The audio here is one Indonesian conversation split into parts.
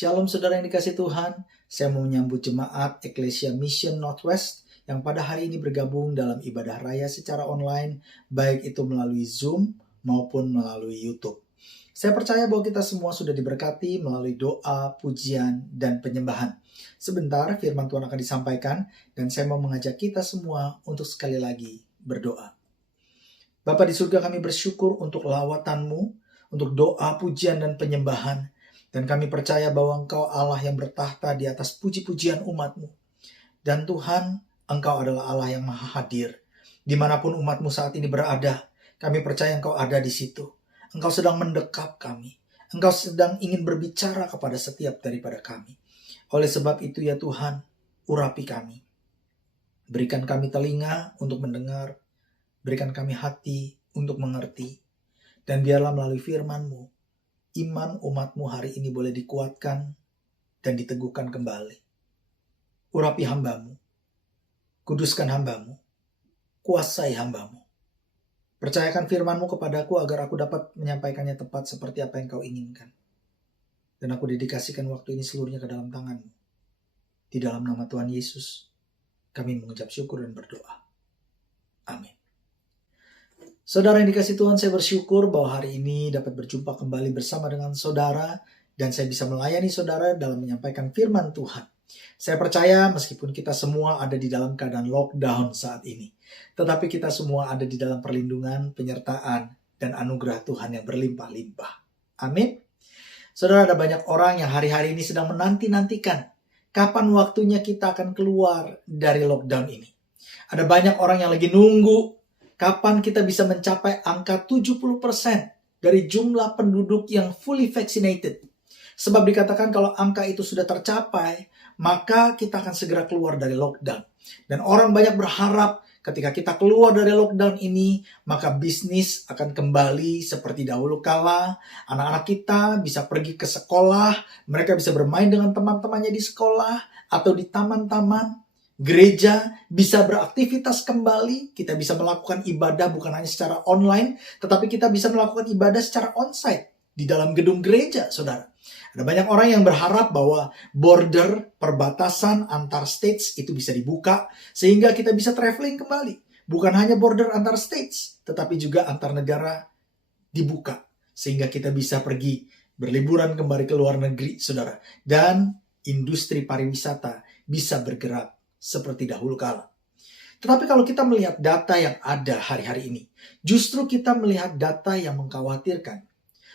Shalom saudara yang dikasih Tuhan, saya mau menyambut jemaat Ecclesia Mission Northwest yang pada hari ini bergabung dalam ibadah raya secara online, baik itu melalui Zoom maupun melalui YouTube. Saya percaya bahwa kita semua sudah diberkati melalui doa, pujian, dan penyembahan. Sebentar firman Tuhan akan disampaikan dan saya mau mengajak kita semua untuk sekali lagi berdoa. Bapa di surga, kami bersyukur untuk lawatan-Mu, untuk doa, pujian, dan penyembahan. Dan kami percaya bahwa Engkau Allah yang bertahta di atas puji-pujian umat-Mu. Dan Tuhan, Engkau adalah Allah yang maha hadir. Dimanapun umat-Mu saat ini berada, kami percaya Engkau ada di situ. Engkau sedang mendekap kami. Engkau sedang ingin berbicara kepada setiap daripada kami. Oleh sebab itu ya Tuhan, urapi kami. Berikan kami telinga untuk mendengar. Berikan kami hati untuk mengerti. Dan biarlah melalui firman-Mu, iman umat-Mu hari ini boleh dikuatkan dan diteguhkan kembali. Urapi hamba-Mu, kuduskan hamba-Mu, kuasai hamba-Mu. Percayakan firman-Mu kepadaku agar aku dapat menyampaikannya tepat seperti apa yang Kau inginkan. Dan aku dedikasikan waktu ini seluruhnya ke dalam tangan-Mu. Di dalam nama Tuhan Yesus, kami mengucap syukur dan berdoa. Amin. Saudara yang dikasih Tuhan, saya bersyukur bahwa hari ini dapat berjumpa kembali bersama dengan saudara dan saya bisa melayani saudara dalam menyampaikan firman Tuhan. Saya percaya meskipun kita semua ada di dalam keadaan lockdown saat ini, tetapi kita semua ada di dalam perlindungan, penyertaan, dan anugerah Tuhan yang berlimpah-limpah. Amin. Saudara, ada banyak orang yang hari-hari ini sedang menanti-nantikan kapan waktunya kita akan keluar dari lockdown ini. Ada banyak orang yang lagi nunggu kapan kita bisa mencapai angka 70% dari jumlah penduduk yang fully vaccinated. Sebab dikatakan kalau angka itu sudah tercapai, maka kita akan segera keluar dari lockdown. Dan orang banyak berharap ketika kita keluar dari lockdown ini, maka bisnis akan kembali seperti dahulu kala. Anak-anak kita bisa pergi ke sekolah, mereka bisa bermain dengan teman-temannya di sekolah atau di taman-taman. Gereja bisa beraktivitas kembali, kita bisa melakukan ibadah bukan hanya secara online, tetapi kita bisa melakukan ibadah secara onsite di dalam gedung gereja, saudara. Ada banyak orang yang berharap bahwa border, perbatasan antar states itu bisa dibuka, sehingga kita bisa traveling kembali. Bukan hanya border antar states, tetapi juga antar negara dibuka, sehingga kita bisa pergi berliburan kembali ke luar negeri, saudara. Dan industri pariwisata bisa bergerak seperti dahulu kala. Tetapi kalau kita melihat data yang ada hari-hari ini, justru kita melihat data yang mengkhawatirkan.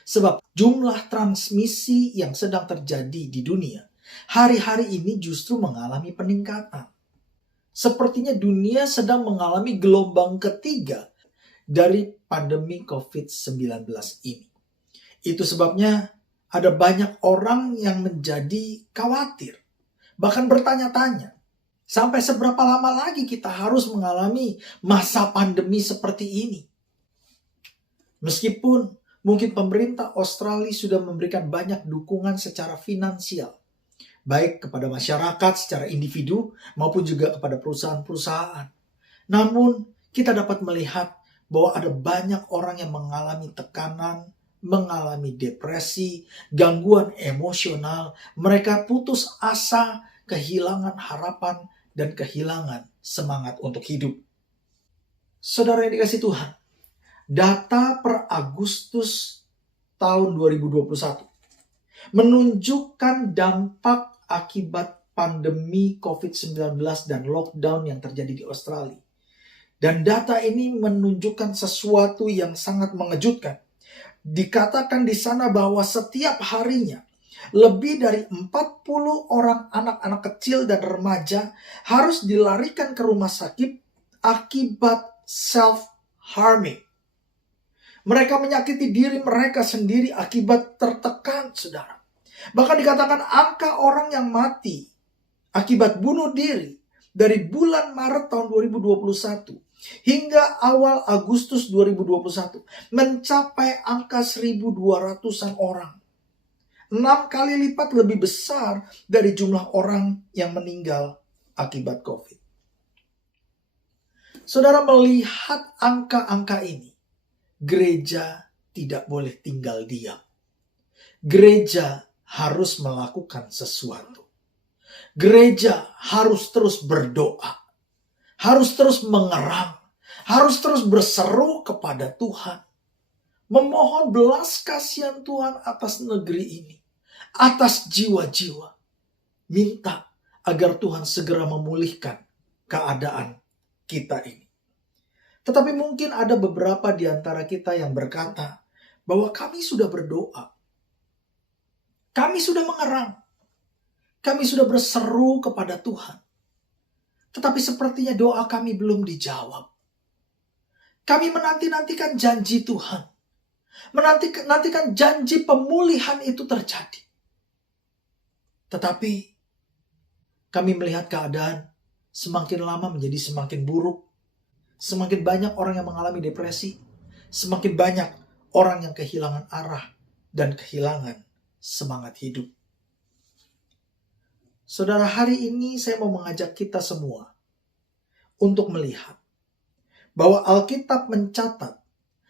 Sebab jumlah transmisi yang sedang terjadi di dunia, hari-hari ini justru mengalami peningkatan. Sepertinya dunia sedang mengalami gelombang ketiga dari pandemi COVID-19 ini. Itu sebabnya ada banyak orang yang menjadi khawatir, bahkan bertanya-tanya, sampai seberapa lama lagi kita harus mengalami masa pandemi seperti ini? Meskipun mungkin pemerintah Australia sudah memberikan banyak dukungan secara finansial, baik kepada masyarakat secara individu maupun juga kepada perusahaan-perusahaan. Namun kita dapat melihat bahwa ada banyak orang yang mengalami tekanan, mengalami depresi, gangguan emosional, mereka putus asa, kehilangan harapan, dan kehilangan semangat untuk hidup. Saudara yang dikasih Tuhan, data per Agustus tahun 2021 menunjukkan dampak akibat pandemi COVID-19 dan lockdown yang terjadi di Australia. Dan data ini menunjukkan sesuatu yang sangat mengejutkan. Dikatakan di sana bahwa setiap harinya lebih dari 40 orang anak-anak kecil dan remaja harus dilarikan ke rumah sakit akibat self-harming. Mereka menyakiti diri mereka sendiri akibat tertekan, saudara. Bahkan dikatakan angka orang yang mati akibat bunuh diri dari bulan Maret tahun 2021 hingga awal Agustus 2021 mencapai angka 1.200-an orang. 6 kali lipat lebih besar dari jumlah orang yang meninggal akibat COVID. Saudara melihat angka-angka ini, gereja tidak boleh tinggal diam. Gereja harus melakukan sesuatu. Gereja harus terus berdoa, harus terus mengerang, harus terus berseru kepada Tuhan. Memohon belas kasihan Tuhan atas negeri ini, atas jiwa-jiwa. Minta agar Tuhan segera memulihkan keadaan kita ini. Tetapi mungkin ada beberapa di antara kita yang berkata bahwa kami sudah berdoa, kami sudah mengerang, kami sudah berseru kepada Tuhan. Tetapi sepertinya doa kami belum dijawab. Kami menanti-nantikan janji Tuhan. Menanti-nantikan janji pemulihan itu terjadi. Tetapi kami melihat keadaan semakin lama menjadi semakin buruk. Semakin banyak orang yang mengalami depresi. Semakin banyak orang yang kehilangan arah dan kehilangan semangat hidup. Saudara, hari ini saya mau mengajak kita semua untuk melihat bahwa Alkitab mencatat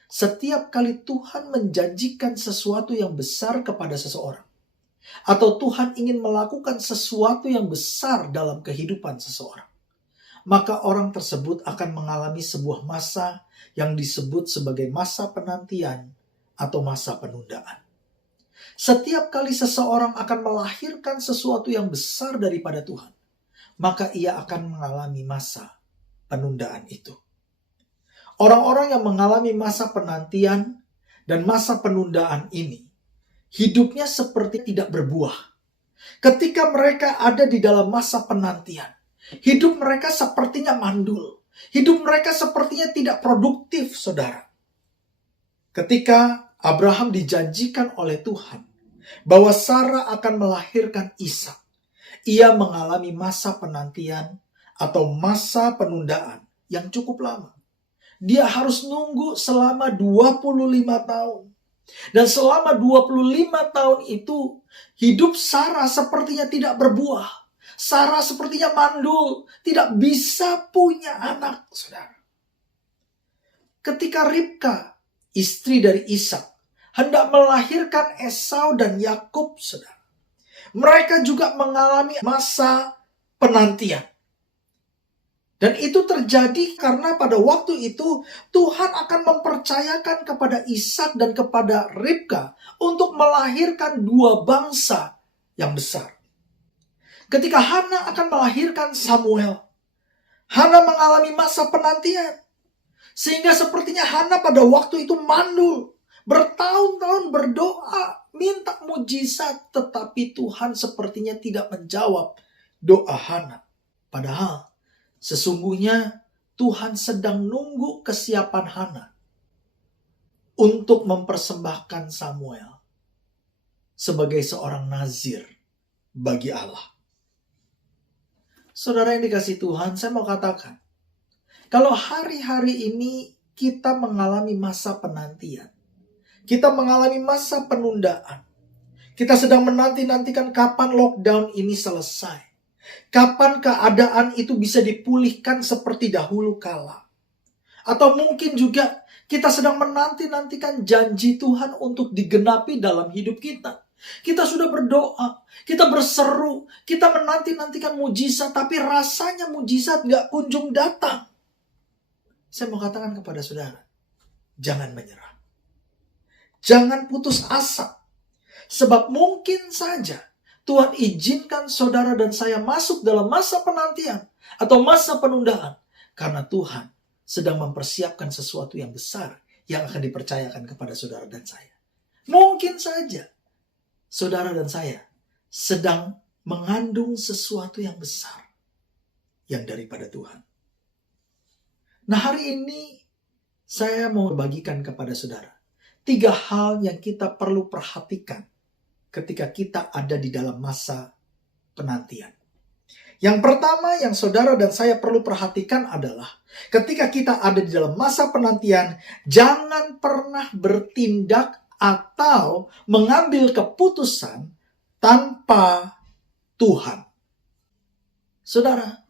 setiap kali Tuhan menjanjikan sesuatu yang besar kepada seseorang, atau Tuhan ingin melakukan sesuatu yang besar dalam kehidupan seseorang, maka orang tersebut akan mengalami sebuah masa yang disebut sebagai masa penantian atau masa penundaan. Setiap kali seseorang akan melahirkan sesuatu yang besar daripada Tuhan, maka ia akan mengalami masa penundaan itu. Orang-orang yang mengalami masa penantian dan masa penundaan ini, hidupnya seperti tidak berbuah. Ketika mereka ada di dalam masa penantian, hidup mereka sepertinya mandul. Hidup mereka sepertinya tidak produktif, saudara. Ketika Abraham dijanjikan oleh Tuhan bahwa Sarah akan melahirkan Ishak, ia mengalami masa penantian atau masa penundaan yang cukup lama. Dia harus nunggu selama 25 tahun. Dan selama 25 tahun itu, hidup Sarah sepertinya tidak berbuah. Sarah sepertinya mandul, tidak bisa punya anak, saudara. Ketika Ribka, istri dari Ishak, hendak melahirkan Esau dan Yakub, saudara, mereka juga mengalami masa penantian. Dan itu terjadi karena pada waktu itu Tuhan akan mempercayakan kepada Ishak dan kepada Ribka untuk melahirkan dua bangsa yang besar. Ketika Hana akan melahirkan Samuel, Hana mengalami masa penantian. Sehingga sepertinya Hana pada waktu itu mandul, bertahun-tahun berdoa, minta mujizat, tetapi Tuhan sepertinya tidak menjawab doa Hana. Padahal sesungguhnya Tuhan sedang nunggu kesiapan Hana untuk mempersembahkan Samuel sebagai seorang nazir bagi Allah. Saudara yang dikasihi Tuhan, saya mau katakan, kalau hari-hari ini kita mengalami masa penantian, kita mengalami masa penundaan, kita sedang menanti-nantikan kapan lockdown ini selesai, kapan keadaan itu bisa dipulihkan seperti dahulu kala. Atau mungkin juga kita sedang menanti-nantikan janji Tuhan untuk digenapi dalam hidup kita. Kita sudah berdoa, kita berseru, kita menanti-nantikan mujizat, tapi rasanya mujizat gak kunjung datang. Saya mau katakan kepada saudara, jangan menyerah. Jangan putus asa. Sebab mungkin saja Tuhan izinkan saudara dan saya masuk dalam masa penantian atau masa penundaan. Karena Tuhan sedang mempersiapkan sesuatu yang besar yang akan dipercayakan kepada saudara dan saya. Mungkin saja saudara dan saya sedang mengandung sesuatu yang besar yang daripada Tuhan. Nah, hari ini saya mau bagikan kepada saudara 3 hal yang kita perlu perhatikan ketika kita ada di dalam masa penantian. Yang pertama yang saudara dan saya perlu perhatikan adalah ketika kita ada di dalam masa penantian, jangan pernah bertindak atau mengambil keputusan tanpa Tuhan. Saudara,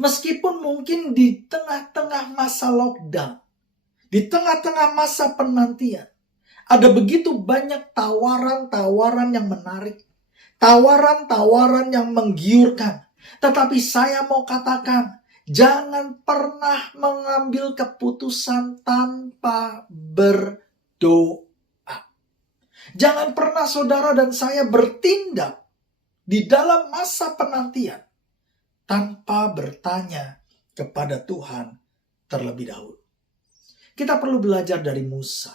meskipun mungkin di tengah-tengah masa lockdown, di tengah-tengah masa penantian, ada begitu banyak tawaran-tawaran yang menarik. tawaran-tawaran yang menggiurkan. Tetapi saya mau katakan, jangan pernah mengambil keputusan tanpa berdoa. Jangan pernah saudara dan saya bertindak di dalam masa penantian tanpa bertanya kepada Tuhan terlebih dahulu. Kita perlu belajar dari Musa.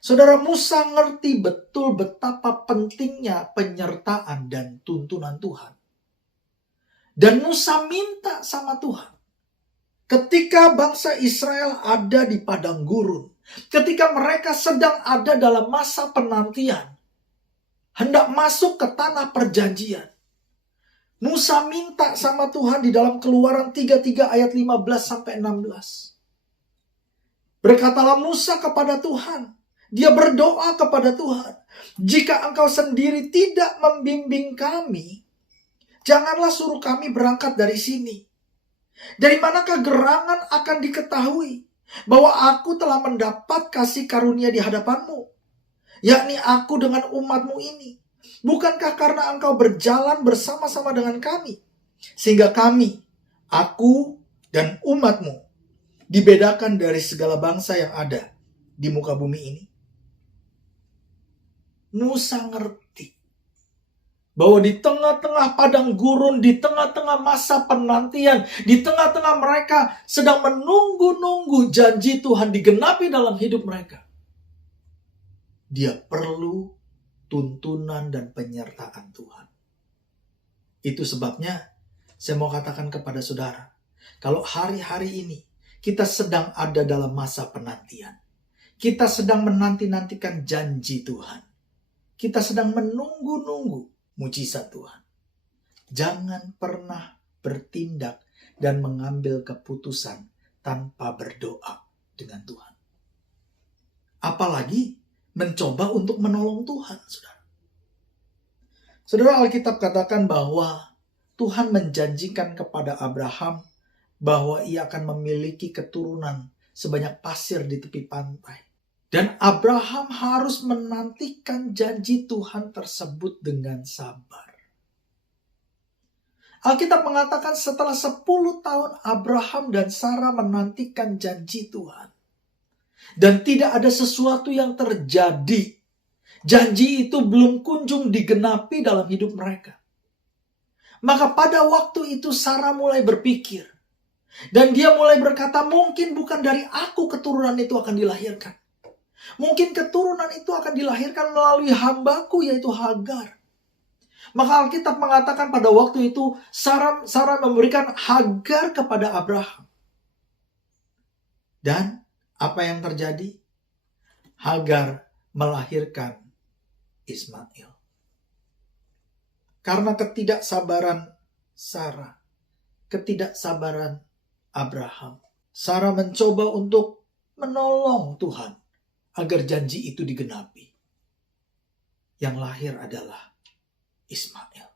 Saudara, Musa ngerti betul betapa pentingnya penyertaan dan tuntunan Tuhan. Dan Musa minta sama Tuhan. Ketika bangsa Israel ada di padang gurun, ketika mereka sedang ada dalam masa penantian, hendak masuk ke tanah perjanjian, Musa minta sama Tuhan di dalam Keluaran 33 ayat 15-16. Berkatalah Musa kepada Tuhan, dia berdoa kepada Tuhan, jika engkau sendiri tidak membimbing kami, janganlah suruh kami berangkat dari sini. Dari manakah gerangan akan diketahui bahwa aku telah mendapat kasih karunia di hadapanmu, yakni aku dengan umatmu ini? Bukankah karena engkau berjalan bersama-sama dengan kami, sehingga kami, aku dan umatmu, dibedakan dari segala bangsa yang ada di muka bumi ini? Musa ngerti bahwa di tengah-tengah padang gurun, di tengah-tengah masa penantian, di tengah-tengah mereka sedang menunggu-nunggu janji Tuhan digenapi dalam hidup mereka, dia perlu tuntunan dan penyertaan Tuhan. Itu sebabnya saya mau katakan kepada saudara, kalau hari-hari ini kita sedang ada dalam masa penantian, kita sedang menanti-nantikan janji Tuhan, kita sedang menunggu-nunggu mujizat Tuhan, jangan pernah bertindak dan mengambil keputusan tanpa berdoa dengan Tuhan. Apalagi mencoba untuk menolong Tuhan, saudara. Saudara, Alkitab katakan bahwa Tuhan menjanjikan kepada Abraham bahwa ia akan memiliki keturunan sebanyak pasir di tepi pantai. Dan Abraham harus menantikan janji Tuhan tersebut dengan sabar. Alkitab mengatakan setelah 10 tahun Abraham dan Sarah menantikan janji Tuhan. Dan tidak ada sesuatu yang terjadi. Janji itu belum kunjung digenapi dalam hidup mereka. Maka pada waktu itu Sarah mulai berpikir. Dan dia mulai berkata, mungkin bukan dari aku keturunan itu akan dilahirkan. Mungkin keturunan itu akan dilahirkan melalui hambaku, yaitu Hagar. Maka Alkitab mengatakan pada waktu itu Sarah memberikan Hagar kepada Abraham. Dan apa yang terjadi? Hagar melahirkan Ismail. Karena ketidaksabaran Sarah, ketidaksabaran Abraham, Sarah mencoba untuk menolong Tuhan agar janji itu digenapi. Yang lahir adalah Ismail.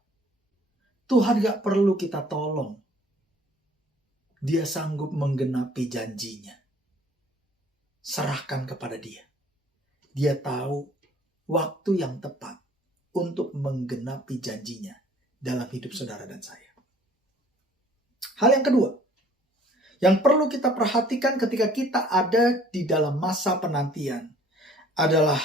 Tuhan gak perlu kita tolong. Dia sanggup menggenapi janjinya. Serahkan kepada dia. Dia tahu waktu yang tepat untuk menggenapi janjinya dalam hidup saudara dan saya. Hal yang kedua, yang perlu kita perhatikan ketika kita ada di dalam masa penantian adalah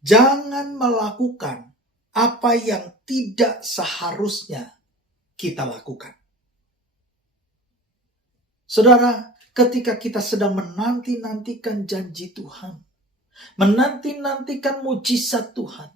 jangan melakukan apa yang tidak seharusnya kita lakukan. Saudara, ketika kita sedang menanti-nantikan janji Tuhan, menanti-nantikan mujizat Tuhan,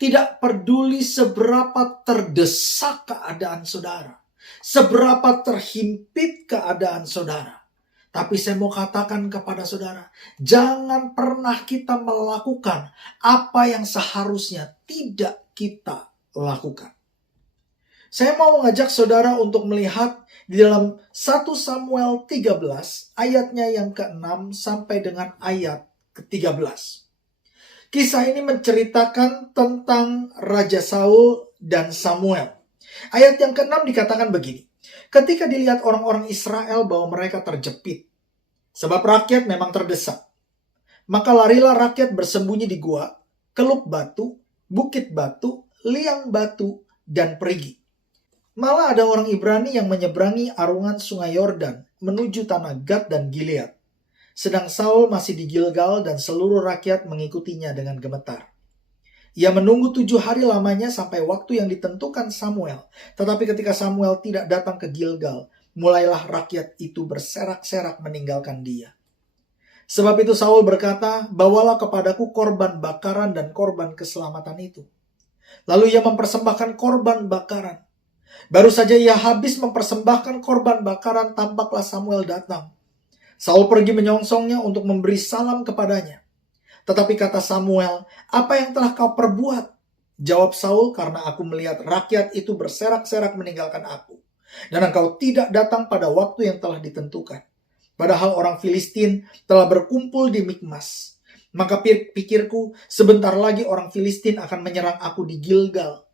tidak peduli seberapa terdesak keadaan saudara, seberapa terhimpit keadaan saudara, tapi saya mau katakan kepada saudara, jangan pernah kita melakukan apa yang seharusnya tidak kita lakukan. Saya mau mengajak saudara untuk melihat di dalam 1 Samuel 13 ayatnya yang ke-6 sampai dengan ayat ke-13. Kisah ini menceritakan tentang Raja Saul dan Samuel. Ayat yang ke-6 dikatakan begini. Ketika dilihat orang-orang Israel bahwa mereka terjepit, sebab rakyat memang terdesak, maka larilah rakyat bersembunyi di gua, keluk batu, bukit batu, liang batu, dan perigi. Malah ada orang Ibrani yang menyeberangi arungan sungai Yordan menuju tanah Gad dan Gilead. Sedang Saul masih di Gilgal dan seluruh rakyat mengikutinya dengan gemetar. Ia menunggu 7 hari lamanya sampai waktu yang ditentukan Samuel. Tetapi ketika Samuel tidak datang ke Gilgal, mulailah rakyat itu berserak-serak meninggalkan dia. Sebab itu Saul berkata, "Bawalah kepadaku korban bakaran dan korban keselamatan itu." Lalu ia mempersembahkan korban bakaran. Baru saja ia habis mempersembahkan korban bakaran, tampaklah Samuel datang. Saul pergi menyongsongnya untuk memberi salam kepadanya. Tetapi kata Samuel, "Apa yang telah kau perbuat?" Jawab Saul, "Karena aku melihat rakyat itu berserak-serak meninggalkan aku, dan engkau tidak datang pada waktu yang telah ditentukan. Padahal orang Filistin telah berkumpul di Mikmas. Maka pikirku, sebentar lagi orang Filistin akan menyerang aku di Gilgal.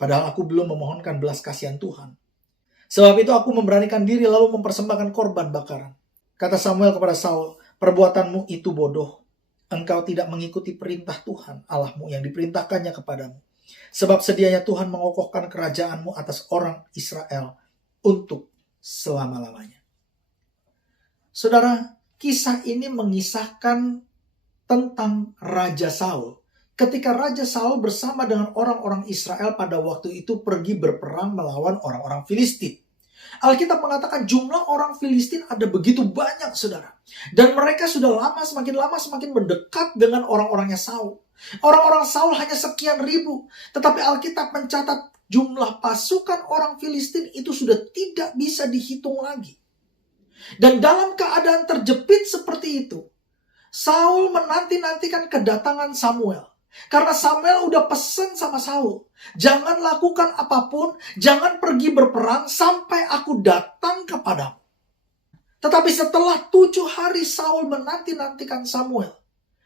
Padahal aku belum memohonkan belas kasihan Tuhan. Sebab itu aku memberanikan diri lalu mempersembahkan korban bakaran." Kata Samuel kepada Saul, "Perbuatanmu itu bodoh. Engkau tidak mengikuti perintah Tuhan Allahmu yang diperintahkannya kepadamu. Sebab sedianya Tuhan mengokohkan kerajaanmu atas orang Israel untuk selama-lamanya." Saudara, kisah ini mengisahkan tentang Raja Saul. Ketika Raja Saul bersama dengan orang-orang Israel pada waktu itu pergi berperang melawan orang-orang Filistin. Alkitab mengatakan jumlah orang Filistin ada begitu banyak, saudara. Dan mereka sudah lama semakin mendekat dengan orang-orangnya Saul. Orang-orang Saul hanya sekian ribu. Tetapi Alkitab mencatat jumlah pasukan orang Filistin itu sudah tidak bisa dihitung lagi. Dan dalam keadaan terjepit seperti itu, Saul menanti-nantikan kedatangan Samuel. Karena Samuel udah pesen sama Saul, "Jangan lakukan apapun, jangan pergi berperang sampai aku datang kepadamu." Tetapi setelah 7 hari Saul menanti-nantikan Samuel,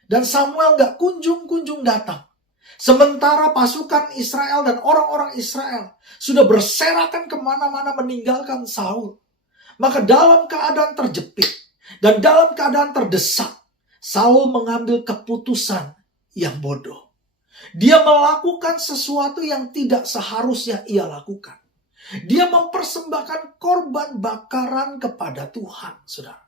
dan Samuel gak kunjung-kunjung datang. Sementara pasukan Israel dan orang-orang Israel sudah berserakan kemana-mana meninggalkan Saul. Maka dalam keadaan terjepit dan dalam keadaan terdesak, Saul mengambil keputusan yang bodoh. Dia melakukan sesuatu yang tidak seharusnya ia lakukan. Dia mempersembahkan korban bakaran kepada Tuhan, saudara.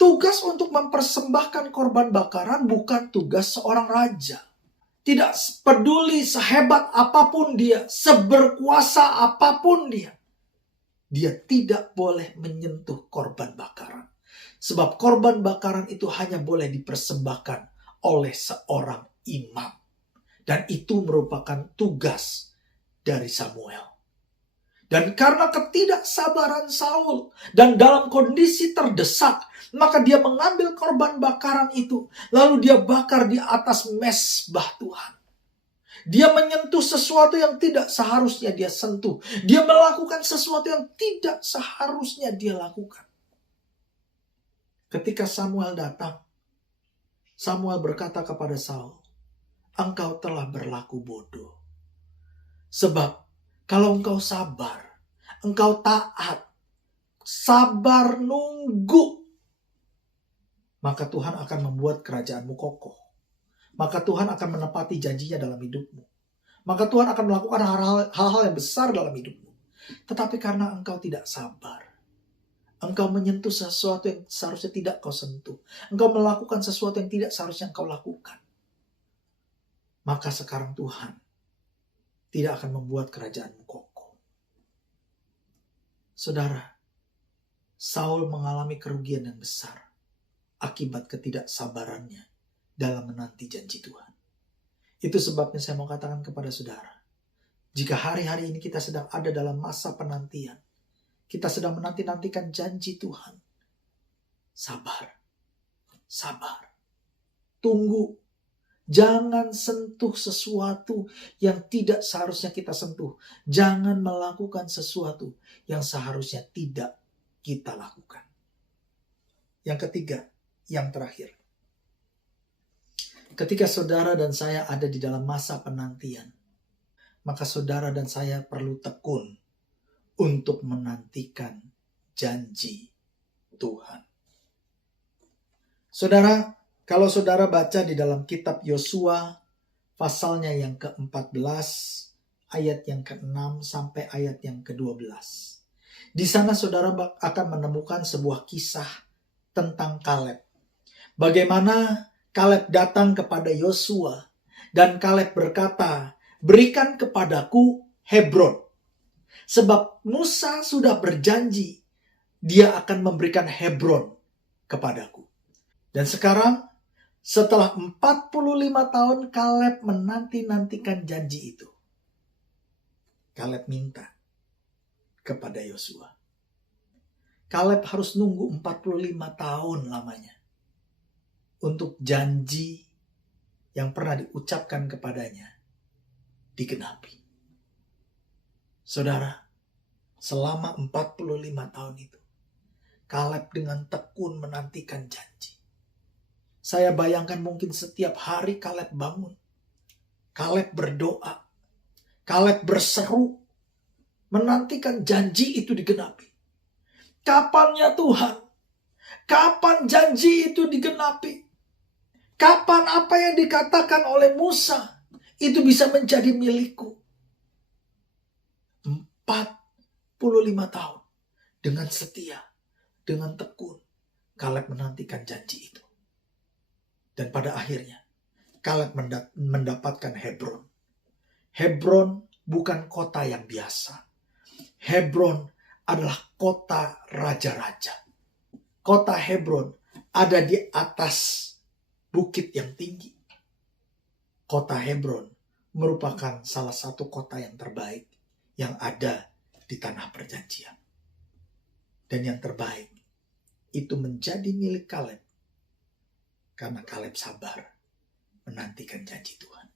Tugas untuk mempersembahkan korban bakaran bukan tugas seorang raja. Tidak peduli sehebat apapun dia, seberkuasa apapun dia. Dia tidak boleh menyentuh korban bakaran. Sebab korban bakaran itu hanya boleh dipersembahkan oleh seorang imam. Dan itu merupakan tugas dari Samuel. Dan karena ketidaksabaran Saul dan dalam kondisi terdesak, maka dia mengambil korban bakaran itu, lalu dia bakar di atas mezbah Tuhan. Dia menyentuh sesuatu yang tidak seharusnya dia sentuh. Dia melakukan sesuatu yang tidak seharusnya dia lakukan. Ketika Samuel datang, Samuel berkata kepada Saul, "Engkau telah berlaku bodoh. Sebab kalau engkau sabar, engkau taat, sabar nunggu, maka Tuhan akan membuat kerajaanmu kokoh. Maka Tuhan akan menepati janjinya dalam hidupmu. Maka Tuhan akan melakukan hal-hal yang besar dalam hidupmu. Tetapi karena engkau tidak sabar, engkau menyentuh sesuatu yang seharusnya tidak kau sentuh. Engkau melakukan sesuatu yang tidak seharusnya engkau lakukan. Maka sekarang Tuhan tidak akan membuat kerajaanmu kokoh." Saudara, Saul mengalami kerugian yang besar akibat ketidaksabarannya dalam menanti janji Tuhan. Itu sebabnya saya mau katakan kepada saudara, jika hari-hari ini kita sedang ada dalam masa penantian, kita sedang menanti-nantikan janji Tuhan, sabar, sabar, tunggu. Jangan sentuh sesuatu yang tidak seharusnya kita sentuh. Jangan melakukan sesuatu yang seharusnya tidak kita lakukan. Yang ketiga, yang terakhir. Ketika saudara dan saya ada di dalam masa penantian, maka saudara dan saya perlu tekun untuk menantikan janji Tuhan. Saudara, kalau saudara baca di dalam kitab Yosua pasalnya yang ke-14, ayat yang ke-6 sampai ayat yang ke-12. Di sana saudara akan menemukan sebuah kisah tentang Kaleb. Bagaimana Kaleb datang kepada Yosua dan Kaleb berkata, "Berikan kepadaku Hebron." Sebab Musa sudah berjanji dia akan memberikan Hebron kepadaku. Dan sekarang setelah 45 tahun Kaleb menanti-nantikan janji itu. Kaleb minta kepada Yosua. Kaleb harus nunggu 45 tahun lamanya untuk janji yang pernah diucapkan kepadanya digenapi. Saudara, selama 45 tahun itu, Kaleb dengan tekun menantikan janji. Saya bayangkan mungkin setiap hari Kaleb bangun. Kaleb berdoa. Kaleb berseru. Menantikan janji itu digenapi. Kapan ya Tuhan? Kapan janji itu digenapi? Kapan apa yang dikatakan oleh Musa itu bisa menjadi milikku? 45 tahun dengan setia, dengan tekun, Kaleb menantikan janji itu. Dan pada akhirnya, Kaleb mendapatkan Hebron. Hebron bukan kota yang biasa. Hebron adalah kota raja-raja. Kota Hebron ada di atas bukit yang tinggi. Kota Hebron merupakan salah satu kota yang terbaik yang ada di tanah perjanjian. Dan yang terbaik itu menjadi milik Kaleb karena Kaleb sabar menantikan janji Tuhan.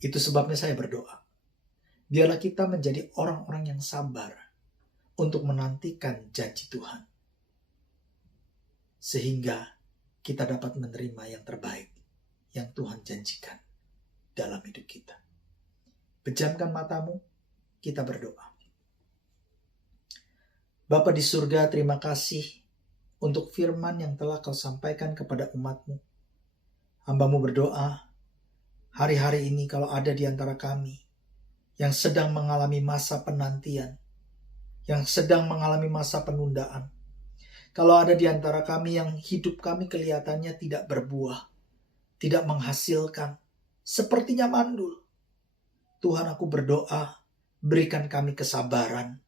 Itu sebabnya saya berdoa. Biarlah kita menjadi orang-orang yang sabar untuk menantikan janji Tuhan. Sehingga kita dapat menerima yang terbaik yang Tuhan janjikan dalam hidup kita. Pejamkan matamu, kita berdoa. Bapa di surga, terima kasih untuk firman yang telah Kau sampaikan kepada umat-Mu. Hamba-Mu berdoa, hari-hari ini kalau ada di antara kami yang sedang mengalami masa penantian, yang sedang mengalami masa penundaan, kalau ada di antara kami yang hidup kami kelihatannya tidak berbuah, tidak menghasilkan, sepertinya mandul, Tuhan, aku berdoa, berikan kami kesabaran.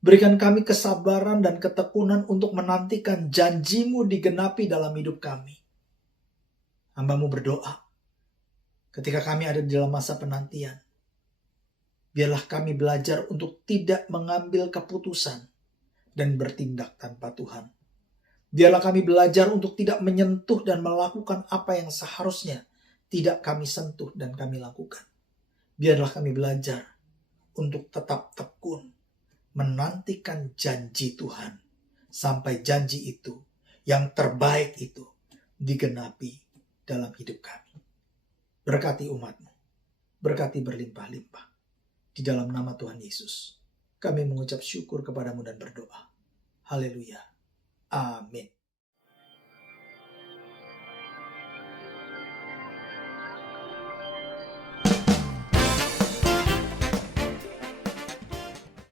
Berikan kami kesabaran dan ketekunan untuk menantikan janji-Mu digenapi dalam hidup kami. Hamba-Mu berdoa, ketika kami ada di dalam masa penantian, biarlah kami belajar untuk tidak mengambil keputusan dan bertindak tanpa Tuhan. Biarlah kami belajar untuk tidak menyentuh dan melakukan apa yang seharusnya tidak kami sentuh dan kami lakukan. Biarlah kami belajar untuk tetap tekun menantikan janji Tuhan sampai janji itu, yang terbaik itu, digenapi dalam hidup kami. Berkati umat-Mu, berkati berlimpah-limpah. Di dalam nama Tuhan Yesus, kami mengucap syukur kepada-Mu dan berdoa. Haleluya. Amin.